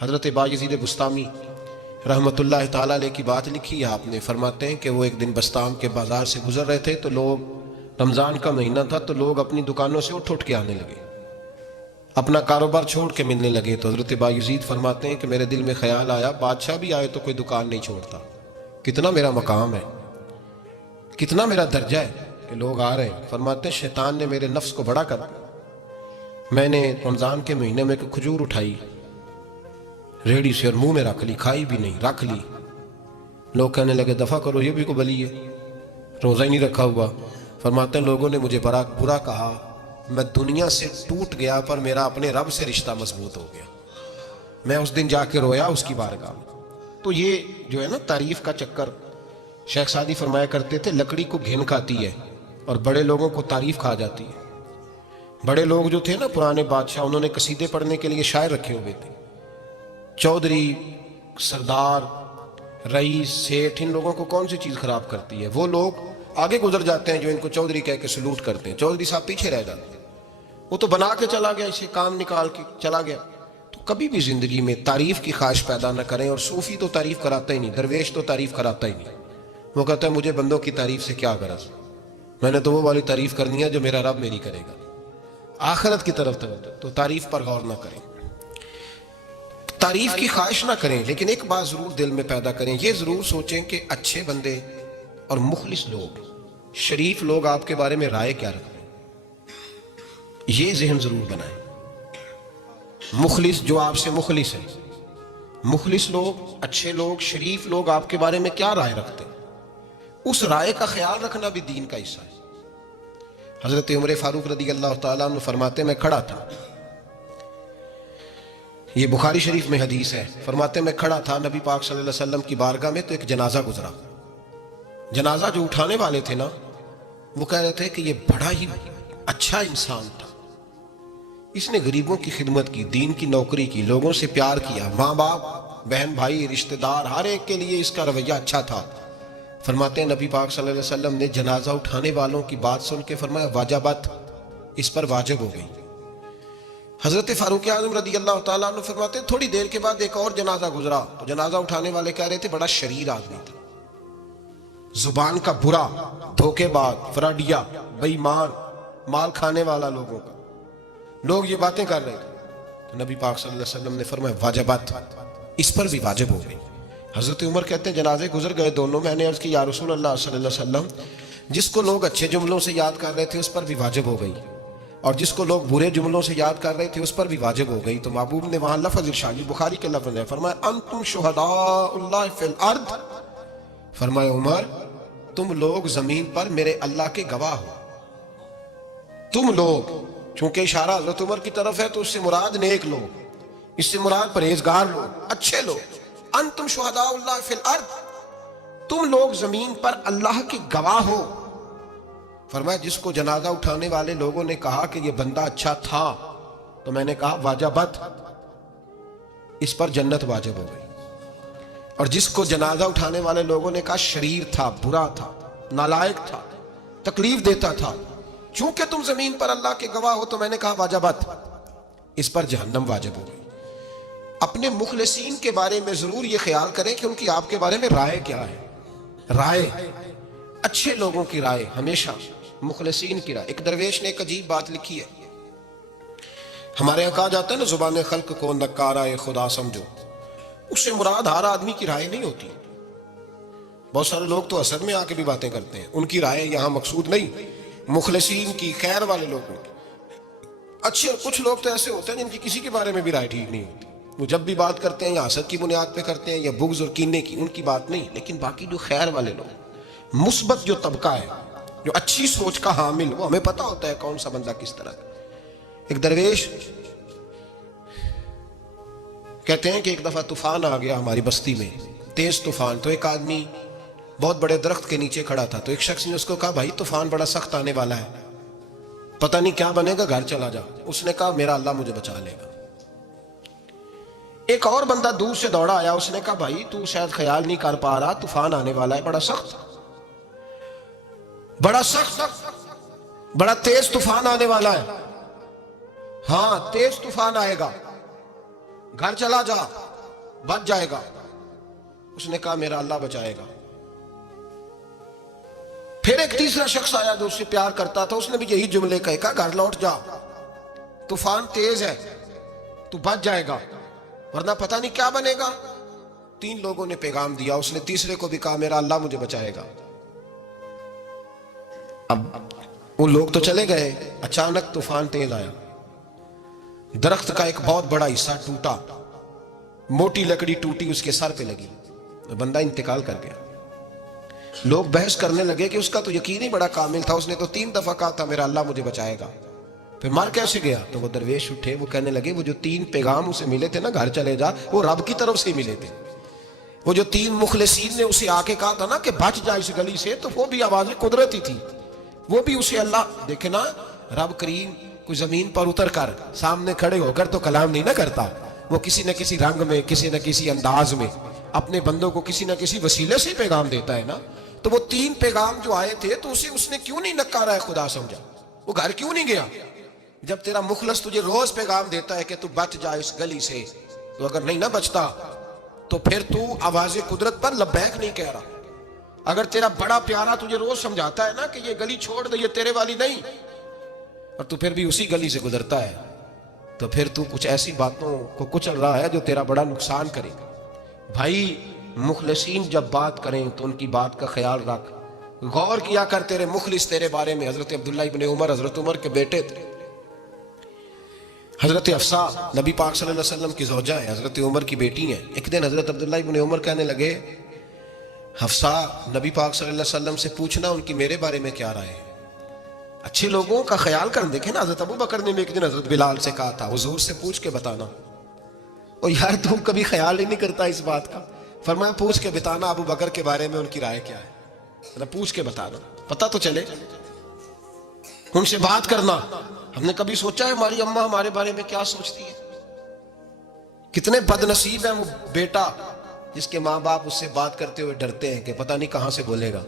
حضرت بایزید بستامی رحمتہ تعالیٰ علیہ کی بات لکھی ہے آپ نے. فرماتے ہیں کہ وہ ایک دن بستام کے بازار سے گزر رہے تھے تو لوگ، رمضان کا مہینہ تھا تو لوگ اپنی دکانوں سے اٹھ کے آنے لگے، اپنا کاروبار چھوڑ کے ملنے لگے. تو حضرت بایزید فرماتے ہیں کہ میرے دل میں خیال آیا، بادشاہ بھی آئے تو کوئی دکان نہیں چھوڑتا، کتنا میرا مقام ہے، کتنا میرا درجہ ہے کہ لوگ آ رہے ہیں. فرماتے ہیں شیطان نے میرے نفس کو بڑا کر، میں نے رمضان کے مہینے میں ایک کھجور اٹھائی ریڑھی سے اور منہ میں رکھ لی، کھائی بھی نہیں، رکھ لی. لوگ کہنے لگے دفع کرو، یہ بھی کو بلی ہے، روزہ ہی نہیں رکھا ہوا. فرماتے ہیں لوگوں نے مجھے بڑا برا کہا، میں دنیا سے ٹوٹ گیا پر میرا اپنے رب سے رشتہ مضبوط ہو گیا. میں اس دن جا کے رویا اس کی بارگاہ میں. تو یہ جو ہے نا تعریف کا چکر، شیخ سعدی فرمایا کرتے تھے لکڑی کو گھن کھاتی ہے اور بڑے لوگوں کو تعریف کھا جاتی ہے. بڑے لوگ جو تھے نا پرانے بادشاہ، انہوں نے قصیدے پڑھنے کے لیے شاعر رکھے ہوئے تھے. چودھری، سردار، رئیس، سیٹھ، ان لوگوں کو کون سی چیز خراب کرتی ہے؟ وہ لوگ آگے گزر جاتے ہیں جو ان کو چودھری کہہ کے سلوٹ کرتے ہیں، چودھری صاحب پیچھے رہ جاتے ہیں. وہ تو بنا کے چلا گیا، اسے کام نکال کے چلا گیا. تو کبھی بھی زندگی میں تعریف کی خواہش پیدا نہ کریں. اور صوفی تو تعریف کراتا ہی نہیں، درویش تو تعریف کراتا ہی نہیں. وہ کہتا ہے مجھے بندوں کی تعریف سے کیا غرض، میں نے تو وہ والی تعریف کرنی ہے جو میرا رب میری کرے گا. آخرت کی طرف توجہ، تو تعریف پر غور نہ کریں، تعریف کی خواہش نہ کریں. لیکن ایک بات ضرور دل میں پیدا کریں، یہ ضرور سوچیں کہ اچھے بندے اور مخلص لوگ، شریف لوگ آپ کے بارے میں رائے کیا رکھتے ہیں، یہ ذہن ضرور بنائیں. مخلص جو آپ سے مخلص ہے، مخلص لوگ، اچھے لوگ، شریف لوگ آپ کے بارے میں کیا رائے رکھتے ہیں، اس رائے کا خیال رکھنا بھی دین کا حصہ ہے. حضرت عمر فاروق رضی اللہ تعالیٰ عنہ فرماتے میں کھڑا تھا، یہ بخاری شریف میں حدیث ہے. فرماتے میں کھڑا تھا نبی پاک صلی اللہ علیہ وسلم کی بارگاہ میں تو ایک جنازہ گزرا. جنازہ جو اٹھانے والے تھے نا، وہ کہہ رہے تھے کہ یہ بڑا ہی اچھا انسان تھا، اس نے غریبوں کی خدمت کی، دین کی نوکری کی، لوگوں سے پیار کیا، ماں باپ، بہن بھائی، رشتہ دار، ہر ایک کے لیے اس کا رویہ اچھا تھا. فرماتے ہیں نبی پاک صلی اللہ علیہ وسلم نے جنازہ اٹھانے والوں کی بات سن کے فرمایا واجبت، اس پر واجب ہو گئی. حضرت فاروق اعظم رضی اللہ تعالیٰ عنہ فرماتے ہیں تھوڑی دیر کے بعد ایک اور جنازہ گزرا تو جنازہ اٹھانے والے کہہ رہے تھے بڑا شریر آدمی تھا، زبان کا برا، دھوکے باز، فراڈیا، بے ایمان، مال کھانے والا لوگوں کا. لوگ یہ باتیں کر رہے تھے تو نبی پاک صلی اللہ علیہ وسلم نے فرمایا واجبات، اس پر بھی واجب ہو گئی. حضرت عمر کہتے ہیں جنازے گزر گئے دونوں، میں نے عرض کی یا رسول اللہ صلی اللہ علیہ وسلم، جس کو لوگ اچھے جملوں سے یاد کر رہے تھے اس پر بھی واجب ہو گئی، اور جس کو لوگ برے جملوں سے یاد کر رہے تھے اس پر بھی واجب ہو گئی. تو محبوب نے وہاں لفظ ارشاد، بخاری کے لفظ ہے، فرمایا انتم شہداء اللہ فی الارض، فرمایا عمر تم لوگ زمین پر میرے اللہ کے گواہ ہو. تم لوگ، چونکہ اشارہ حضرت عمر کی طرف ہے تو اس سے مراد نیک لوگ، اس سے مراد پرہیزگار لوگ، اچھے لوگ. انتم شہداء اللہ فی الارض، تم لوگ زمین پر اللہ کے گواہ ہو. فرمایا جس کو جنازہ اٹھانے والے لوگوں نے کہا کہ یہ بندہ اچھا تھا تو میں نے کہا واجبت، اس پر جنت واجب ہو گئی. اور جس کو جنازہ اٹھانے والے لوگوں نے کہا شریر تھا، برا تھا، نالائق تھا، تکلیف دیتا تھا، چونکہ تم زمین پر اللہ کے گواہ ہو تو میں نے کہا واجبت، اس پر جہنم واجب ہو گئی. اپنے مخلصین کے بارے میں ضرور یہ خیال کریں کہ ان کی آپ کے بارے میں رائے کیا ہے. رائے، اچھے لوگوں کی رائے ہمیشہ، مخلصین کی رائے. ایک درویش نے ایک عجیب بات لکھی ہے، ہمارے یہاں کہا جاتا ہے نا زبان خلق کو نکارہ خدا سمجھو، اس سے مراد ہر آدمی کی رائے نہیں ہوتی. بہت سارے لوگ تو اثر میں آ کے بھی باتیں کرتے ہیں، ان کی رائے یہاں مقصود نہیں، مخلصین کی، خیر والے لوگوں کی. اچھے کچھ لوگ تو ایسے ہوتے ہیں جن کی کسی کے بارے میں بھی رائے ٹھیک نہیں ہوتی، وہ جب بھی بات کرتے ہیں یا حسد کی بنیاد پہ کرتے ہیں یا بغض اور کینے کی، ان کی بات نہیں. لیکن باقی جو خیر والے لوگ، مثبت جو طبقہ ہے، جو اچھی سوچ کا حامل، وہ ہمیں پتہ ہوتا ہے کون سا بندہ کس طرح کا. ایک درویش کہتے ہیں کہ ایک دفعہ طوفان آ گیا ہماری بستی میں، تیز طوفان. تو ایک آدمی بہت بڑے درخت کے نیچے کھڑا تھا، تو ایک شخص نے اس کو کہا بھائی طوفان بڑا سخت آنے والا ہے، پتہ نہیں کیا بنے گا، گھر چلا جا. اس نے کہا میرا اللہ مجھے بچا لے گا. ایک اور بندہ دور سے دوڑا آیا، اس نے کہا بھائی تو شاید خیال نہیں کر پا رہا، طوفان آنے والا ہے، بڑا سخت، بڑا سخت، بڑا تیز طوفان آنے والا ہے. ہاں تیز طوفان آئے گا، گھر چلا جا. بچ جائے گا. اس نے کہا میرا اللہ بچائے گا. پھر ایک تیسرا شخص آیا جو اس سے پیار کرتا تھا, اس نے بھی یہی جملے کہا گھر لوٹ جا, طوفان تیز ہے, تو بچ جائے گا ورنہ پتہ نہیں کیا بنے گا. 3 لوگوں نے پیغام دیا, اس نے تیسرے کو بھی کہا میرا اللہ مجھے بچائے گا. اب وہ لوگ تو چلے گئے, اچانک طوفان تیز آیا, درخت کا ایک بہت بڑا حصہ ٹوٹا, موٹی لکڑی ٹوٹی اس کے سر پہ لگی, بندہ انتقال کر گیا. لوگ بحث کرنے لگے کہ اس کا تو یقین ہی بڑا کامل تھا, اس نے تو 3 دفعہ کہا تھا میرا اللہ مجھے بچائے گا, پھر مر کیسے گیا؟ تو وہ درویش اٹھے, وہ کہنے لگے وہ جو 3 پیغام اسے ملے تھے نا گھر چلے جا, وہ رب کی طرف سے ملے تھے. وہ جو 3 مخلصین نے اسے آ کے کہا تھا نا کہ بچ جا اس گلی سے, تو وہ بھی آواز قدرتی تھی, وہ بھی اسے اللہ دیکھے نا. رب کریم کوئی زمین پر اتر کر سامنے کھڑے ہو کر تو کلام نہیں نہ کرتا, وہ کسی نہ کسی رنگ میں, کسی نہ کسی انداز میں اپنے بندوں کو کسی نہ کسی وسیلے سے پیغام دیتا ہے نا. تو وہ 3 پیغام جو آئے تھے تو اسے اس نے کیوں نہیں نکارا ہے خدا سمجھا, وہ گھر کیوں نہیں گیا؟ جب تیرا مخلص تجھے روز پیغام دیتا ہے کہ تو بچ جا اس گلی سے, تو اگر نہیں نہ بچتا تو پھر تو آواز قدرت پر لبیک نہیں کہہ رہا. اگر تیرا بڑا پیارا تجھے روز سمجھاتا ہے نا کہ یہ گلی چھوڑ دے, یہ تیرے والی نہیں, اور تو پھر بھی اسی گلی سے گزرتا ہے, تو پھر تو کچھ ایسی باتوں کو کچل رہا ہے جو تیرا بڑا نقصان کرے. بھائی مخلصین جب بات کریں تو ان کی بات کا خیال رکھ, غور کیا کر. تیرے مخلص تیرے بارے میں حضرت عبداللہ ابن عمر, حضرت عمر کے بیٹے تھے, حضرت حفصہ نبی پاک صلی اللہ علیہ وسلم کی زوجہ ہے, حضرت عمر کی بیٹی ہیں. ایک دن حضرت عبداللہ ابن عمر کہنے لگے حفصہ نبی پاک صلی اللہ علیہ وسلم سے پوچھنا ان کی میرے بارے میں کیا رائے ہے. اچھے لوگوں کا خیال کر. دیکھیں نا حضرت ابو بکر نے بھی ایک دن حضرت بلال سے کہا تھا حضور سے پوچھ کے بتانا. اور یار تم کبھی خیال ہی نہیں کرتا اس بات کا. فرمایا پوچھ کے بتانا ابو بکر کے بارے میں ان کی رائے کیا ہے, پوچھ کے بتانا, پتہ تو چلے, ان سے بات کرنا. ہم نے کبھی سوچا ہے ہماری اماں ہمارے بارے میں کیا سوچتی ہے؟ کتنے بد نصیب ہیں وہ بیٹا جس کے ماں باپ اس سے بات کرتے ہوئے ڈرتے ہیں کہ پتہ نہیں کہاں سے بولے گا.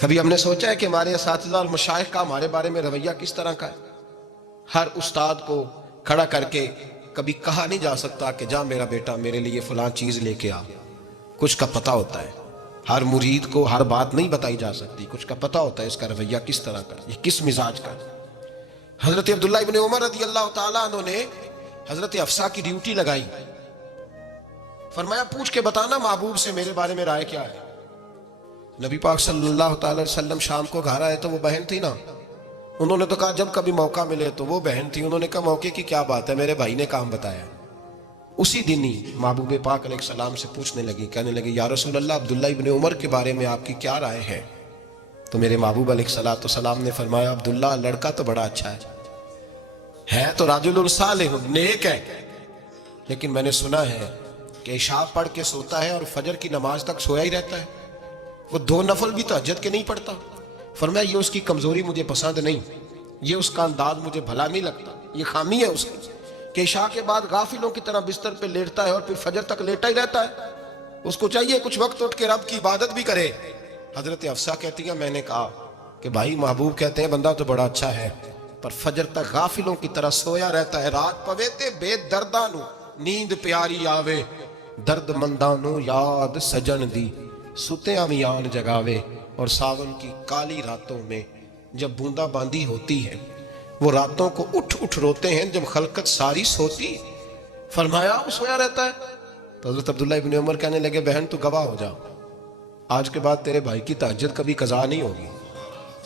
کبھی ہم نے سوچا ہے کہ ہمارے اساتذہ اور مشائخ کا ہمارے بارے میں رویہ کس طرح کا ہے؟ ہر استاد کو کھڑا کر کے کبھی کہا نہیں جا سکتا کہ جا میرا بیٹا میرے لیے فلاں چیز لے کے آ. کچھ کا پتہ ہوتا ہے. ہر مرید کو ہر بات نہیں بتائی جا سکتی, کچھ کا پتہ ہوتا ہے اس کا رویہ کس طرح کا, یہ کس مزاج کا. حضرت عبداللہ ابن عمر رضی اللہ تعالیٰ عنہ نے حضرت حفصہ کی ڈیوٹی لگائی. فرمایا پوچھ کے بتانا محبوب سے میرے بارے میں رائے کیا ہے. نبی پاک صلی اللہ تعالی وسلم شام کو گھر آئے تو وہ بہن تھی نا, انہوں نے تو کہا جب کبھی موقع ملے تو وہ بہن تھی. انہوں نے کہا موقع کی کیا بات ہے, میرے بھائی نے کام بتایا. اسی دن ہی محبوب پاک علیہ السلام سے پوچھنے لگی, کہنے لگی یا رسول اللہ عبداللہ ابن عمر کے بارے میں آپ کی کیا رائے ہے؟ تو میرے محبوب علیہ السلام نے فرمایا عبداللہ لڑکا تو بڑا اچھا ہے تو رجل صالح, نیک ہے, لیکن میں نے سنا ہے کہ عشاء پڑھ کے سوتا ہے اور فجر کی نماز تک سویا ہی رہتا ہے, وہ 2 نفل بھی تہجد کے نہیں پڑھتا. فرمایا یہ اس کی کمزوری مجھے پسند نہیں, یہ اس کا انداز مجھے بھلا نہیں لگتا, یہ خامی ہے اس کی کہ عشاء کے بعد غافلوں کی طرح بستر پہ لیٹتا ہے اور پھر فجر تک لیٹا ہی رہتا ہے. اس کو چاہیے کچھ وقت اٹھ کے رب کی عبادت بھی کرے. حضرت حفصہ کہتی ہیں میں نے کہا کہ بھائی محبوب کہتے ہیں بندہ تو بڑا اچھا ہے پر فجر تک غافلوں کی طرح سویا رہتا ہے. رات پوے تے بے دردانو نیند پیاری آوے, درد مندانو یاد سجن دی ستیاں میان جگاوے. اور ساون کی کالی راتوں میں جب بوندا باندی ہوتی ہے وہ راتوں کو اٹھ اٹھ روتے ہیں جب خلقت ساری سوتی. فرمایا وہ سویا رہتا ہے. تو حضرت عبداللہ ابن عمر کہنے لگے بہن تو گواہ ہو جا, آج کے بعد تیرے بھائی کی تہجد کبھی قضا نہیں ہوگی,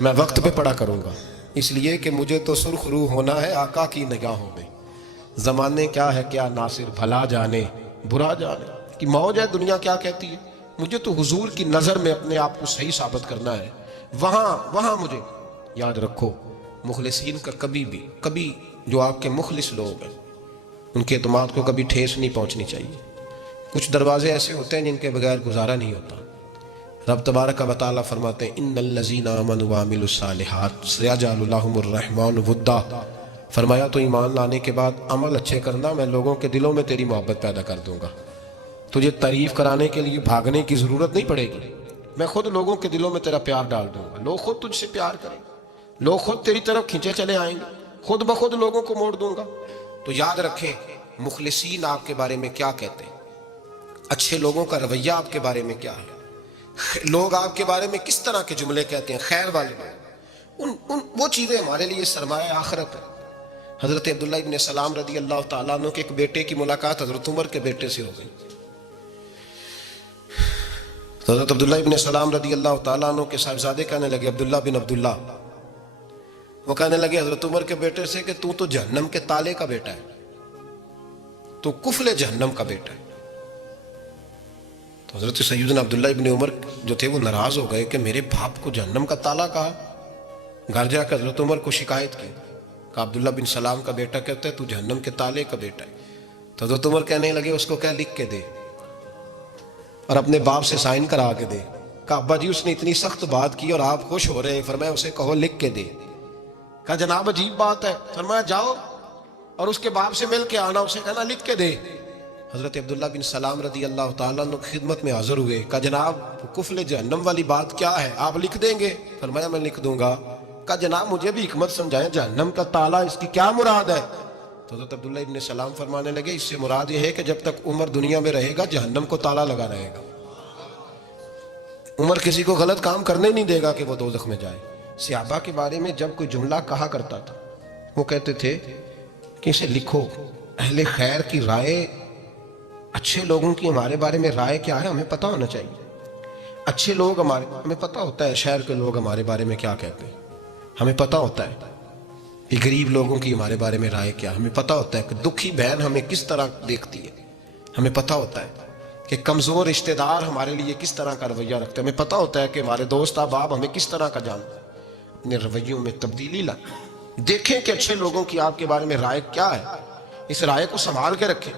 میں وقت پہ پڑھا کروں گا, اس لیے کہ مجھے تو سرخ روح ہونا ہے آقا کی نگاہوں میں. زمانے کیا ہے کیا ناصر, بھلا جانے برا جانے کی موج ہے دنیا کیا کہتی ہے. مجھے تو حضور کی نظر میں اپنے آپ کو صحیح ثابت کرنا ہے. وہاں مجھے یاد رکھو مخلصین کا کبھی جو آپ کے مخلص لوگ ہیں ان کے اعتماد کو کبھی ٹھیس نہیں پہنچنی چاہیے. کچھ دروازے ایسے ہوتے ہیں جن کے بغیر گزارا نہیں ہوتا. رب تبارک و تعالیٰ فرماتے ہیں ان الذین آمنوا وعملوا الصالحات سیجعل لهم الرحمن ودا. فرمایا تو ایمان لانے کے بعد عمل اچھے کرنا, میں لوگوں کے دلوں میں تیری محبت پیدا کر دوں گا. تجھے تعریف کرانے کے لیے بھاگنے کی ضرورت نہیں پڑے گی, میں خود لوگوں کے دلوں میں تیرا پیار ڈال دوں گا. لوگ خود تجھ سے پیار کریں, لوگ خود تیری طرف کھینچے چلے آئیں گے, خود بخود لوگوں کو موڑ دوں گا. تو یاد رکھیں مخلصین آپ کے بارے میں کیا کہتے ہیں. اچھے لوگوں کا رویہ آپ کے بارے میں کیا ہے، لوگ آپ کے بارے میں کس طرح کے جملے کہتے ہیں، خیر والے وہ چیزیں ہمارے لیے سرمایہ آخرت ہے۔ حضرت عبداللہ ابن سلام رضی اللہ تعالیٰ عنہ کے ایک بیٹے کی ملاقات حضرت عمر کے بیٹے سے ہو گئی۔ حضرت عبداللہ ابن سلام رضی اللہ تعالیٰ عنہ کے صاحبزادے کہنے لگے، عبداللہ بن عبداللہ، وہ کہنے لگے حضرت عمر کے بیٹے سے کہ تو جہنم کے تالے کا بیٹا ہے، تو کفل جہنم کا بیٹا ہے۔ تو حضرت سیدنا عبداللہ ابن عمر جو تھے وہ ناراض ہو گئے کہ میرے باپ کو جہنم کا تالا کہا۔ گھر جا کر حضرت عمر کو شکایت کی کہ عبداللہ بن سلام کا بیٹا کہتا ہے تو جہنم کے تالے کا بیٹا ہے۔ تو حضرت عمر کہنے لگے اس کو کیا لکھ کے دے اور اپنے باپ سے سائن کرا کے دے۔ کہا ابا جی اس نے اتنی سخت بات کی اور آپ خوش ہو رہے ہیں، فرمایا اسے کہو لکھ کے دے۔ کہا جناب عجیب بات ہے، فرمایا جاؤ اور اس کے باپ سے مل کے آنا، اسے کہنا لکھ کے دے۔ حضرت عبداللہ بن سلام رضی اللہ تعالیٰ عنہ کی خدمت میں حاضر ہوئے۔ کہا جناب کفل جہنم والی بات کیا ہے، آپ لکھ دیں گے؟ فرمایا میں لکھ دوں گا۔ کہا جناب مجھے بھی حکمت سمجھائیں، جہنم کا تالا اس کی کیا مراد ہے؟ تو حضرت عبداللہ ابن سلام فرمانے لگے اس سے مراد یہ ہے کہ جب تک عمر دنیا میں رہے گا جہنم کو تالا لگا رہے گا، عمر کسی کو غلط کام کرنے نہیں دے گا کہ وہ دوزخ میں جائے۔ صحابہ کے بارے میں جب کوئی جملہ کہا کرتا تھا وہ کہتے تھے کہ اسے لکھو، اہل خیر کی رائے، اچھے لوگوں کی ہمارے بارے میں رائے کیا ہے ہمیں پتہ ہونا چاہیے۔ اچھے لوگ ہمیں پتہ ہوتا ہے شہر کے لوگ ہمارے بارے میں کیا کہتے ہیں، ہمیں پتہ ہوتا ہے کہ غریب لوگوں کی ہمارے بارے میں رائے کیا، ہمیں پتہ ہوتا ہے کہ دکھی بہن ہمیں کس طرح دیکھتی ہے، ہمیں پتہ ہوتا ہے کہ کمزور رشتہ دار ہمارے لیے کس طرح کا رویہ رکھتے ہیں، ہمیں پتہ ہوتا ہے کہ ہمارے دوست احباب ہمیں کس طرح کا جانتے ہیں۔ اپنے رویوں میں تبدیلی لائیں، دیکھیں کہ اچھے لوگوں کی آپ کے بارے میں رائے کیا ہے، اس رائے کو سنبھال کے رکھیں۔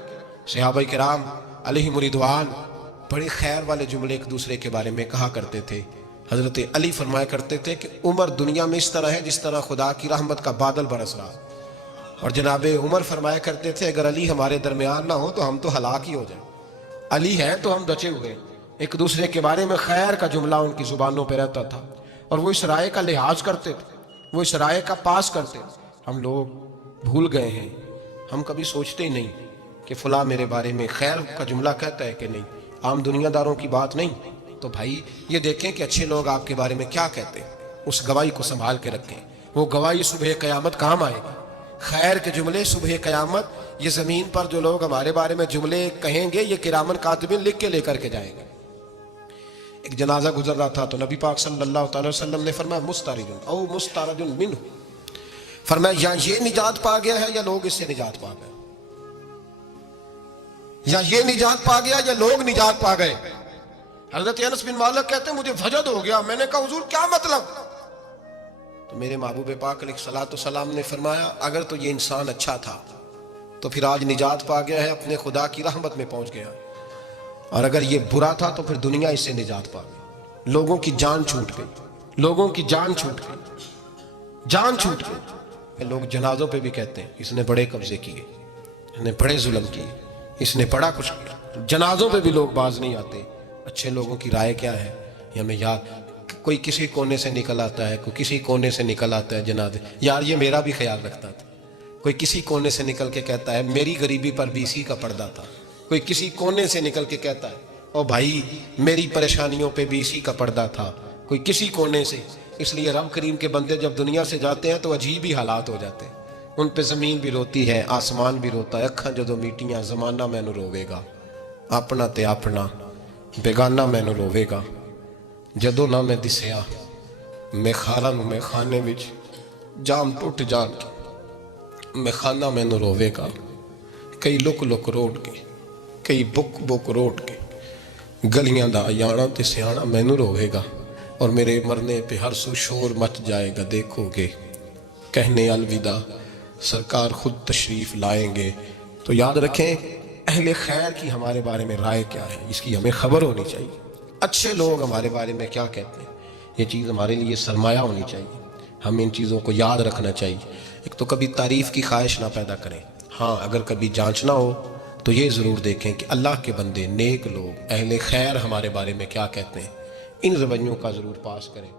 صحابہ کرام علیہم رضوان بڑے خیر والے جملے ایک دوسرے کے بارے میں کہا کرتے تھے۔ حضرت علی فرمایا کرتے تھے کہ عمر دنیا میں اس طرح ہے جس طرح خدا کی رحمت کا بادل برس رہا، اور جناب عمر فرمایا کرتے تھے اگر علی ہمارے درمیان نہ ہو تو ہم تو ہلاک ہی ہو جائیں، علی ہے تو ہم بچے ہوئے۔ ایک دوسرے کے بارے میں خیر کا جملہ ان کی زبانوں پہ رہتا تھا اور وہ اس رائے کا لحاظ کرتے تھے، وہ اس رائے کا پاس کرتے تھے۔ ہم لوگ بھول گئے ہیں، ہم کبھی سوچتے ہی نہیں کہ فلاں میرے بارے میں خیر کا جملہ کہتا ہے کہ نہیں، عام دنیا داروں کی بات نہیں۔ تو بھائی یہ دیکھیں کہ اچھے لوگ آپ کے بارے میں کیا کہتے ہیں، اس گواہی کو سنبھال کے رکھیں، وہ گواہی صبح قیامت کام آئے گی۔ خیر کے جملے صبح قیامت، یہ زمین پر جو لوگ ہمارے بارے میں جملے کہیں گے یہ کرامن کاتبین لکھ کے لے کر کے جائیں گے۔ ایک جنازہ گزر رہا تھا تو نبی پاک صلی اللہ تعالی وسلم نے فرمایا مسترجن او مسترجن منہ، فرمایا یا یہ نجات پا گیا ہے یا لوگ اس سے نجات پا گئے، یا یہ نجات پا گیا یا لوگ نجات پا گئے۔ حضرت انس بن مالک کہتے ہیں مجھے وجد ہو گیا، میں نے کہا حضور کیا مطلب؟ تو میرے محبوب پاک علیہ الصلوۃ والسلام نے فرمایا اگر تو یہ انسان اچھا تھا تو پھر آج نجات پا گیا ہے، اپنے خدا کی رحمت میں پہنچ گیا، اور اگر یہ برا تھا تو پھر دنیا اس سے نجات پا گئی۔ لوگوں کی جان چھوٹ گئی، لوگوں کی جان چھوٹ گئی، جان چھوٹ گئی۔ لوگ جنازوں پہ بھی کہتے ہیں اس نے بڑے قبضے کیے، اس نے بڑے ظلم کیے، اس نے بڑا کچھ کیا۔ جنازوں پہ بھی لوگ باز نہیں آتے۔ اچھے لوگوں کی رائے کیا ہے یہ ہمیں یاد، کوئی کسی کونے سے نکل آتا ہے، کوئی کسی کونے سے نکل آتا ہے جنازے، یار یہ میرا بھی خیال رکھتا تھا، کوئی کسی کونے سے نکل کے کہتا ہے میری غریبی پر بھی اسی کا پردہ تھا، کوئی کسی کونے سے نکل کے کہتا ہے او بھائی میری پریشانیوں پہ بھی اسی کا پردہ تھا، کوئی کسی کونے سے۔ اس لیے رب کریم کے بندے جب دنیا سے جاتے ہیں تو عجیب ہی حالات ہو جاتے ہیں، ان پہ زمین بھی روتی ہے، آسمان بھی روتا ہے، اکھاں جدوں میٹیاں زمانہ مینوں روے گا، اپنا تے اپنا بیگانہ مینوں روے گا، جدوں نہ میں دسیا میں خاراں میں خانے وچ جام ٹوٹ جان کے میں خانہ مینوں روے گا، کئی لک لک روٹ کے کئی بک بک روٹ کے گلیاں دا یانا تے سیانا مینوں روے گا، اور میرے مرنے پہ ہر سو شور مچ جائے گا، دیکھو گے کہنے الوداع سرکار خود تشریف لائیں گے۔ تو یاد رکھیں اہل خیر کی ہمارے بارے میں رائے کیا ہے، اس کی ہمیں خبر ہونی چاہیے۔ اچھے لوگ ہمارے بارے میں کیا کہتے ہیں، یہ چیز ہمارے لیے سرمایہ ہونی چاہیے، ہم ان چیزوں کو یاد رکھنا چاہیے۔ ایک تو کبھی تعریف کی خواہش نہ پیدا کریں، ہاں اگر کبھی جانچنا ہو تو یہ ضرور دیکھیں کہ اللہ کے بندے نیک لوگ اہل خیر ہمارے بارے میں کیا کہتے ہیں، ان رویوں کا ضرور پاس کریں۔